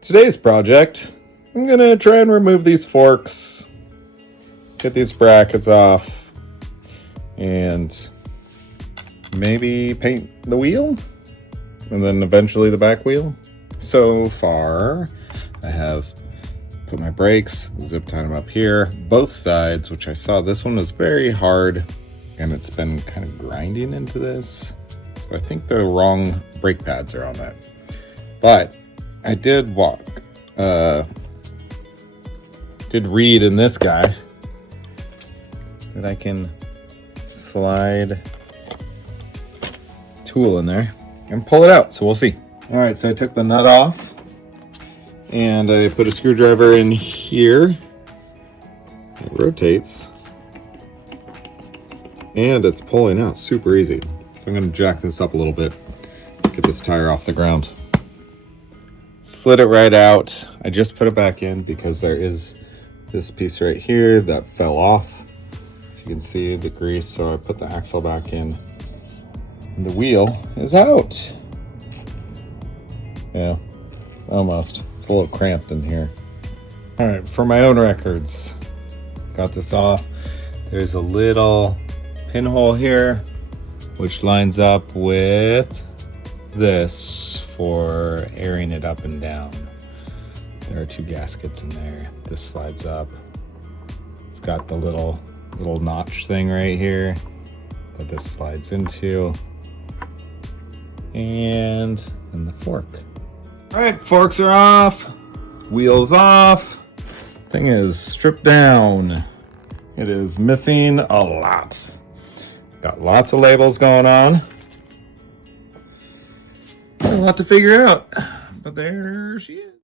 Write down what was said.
Today's project, I'm gonna try and remove these forks, get these brackets off, and maybe paint the wheel, and then eventually the back wheel. So far, I have put my brakes, zip tied them up here, both sides, which I saw this one was very hard, and it's been kind of grinding into this. So I think the wrong brake pads are on that. But I did read in this guy that I can slide tool in there and pull it out, so we'll see. All right, so I took the nut off and I put a screwdriver in here. It rotates and it's pulling out super easy. So I'm gonna jack this up a little bit, get this tire off the ground. Slid it right out. I just put it back in because there is this piece right here that fell off. So you can see the grease, so I put the axle back in. And the wheel is out. Yeah, almost. It's a little cramped in here. All right, for my own records, got this off. There's a little pinhole here, which lines up with this for airing it up and down. There are two gaskets in there. This slides up. It's got the little notch thing right here that this slides into. And then the fork. All right, forks are off, wheels off. Thing is stripped down. It is missing a lot. Got lots of labels going on. A lot to figure out, but there she is.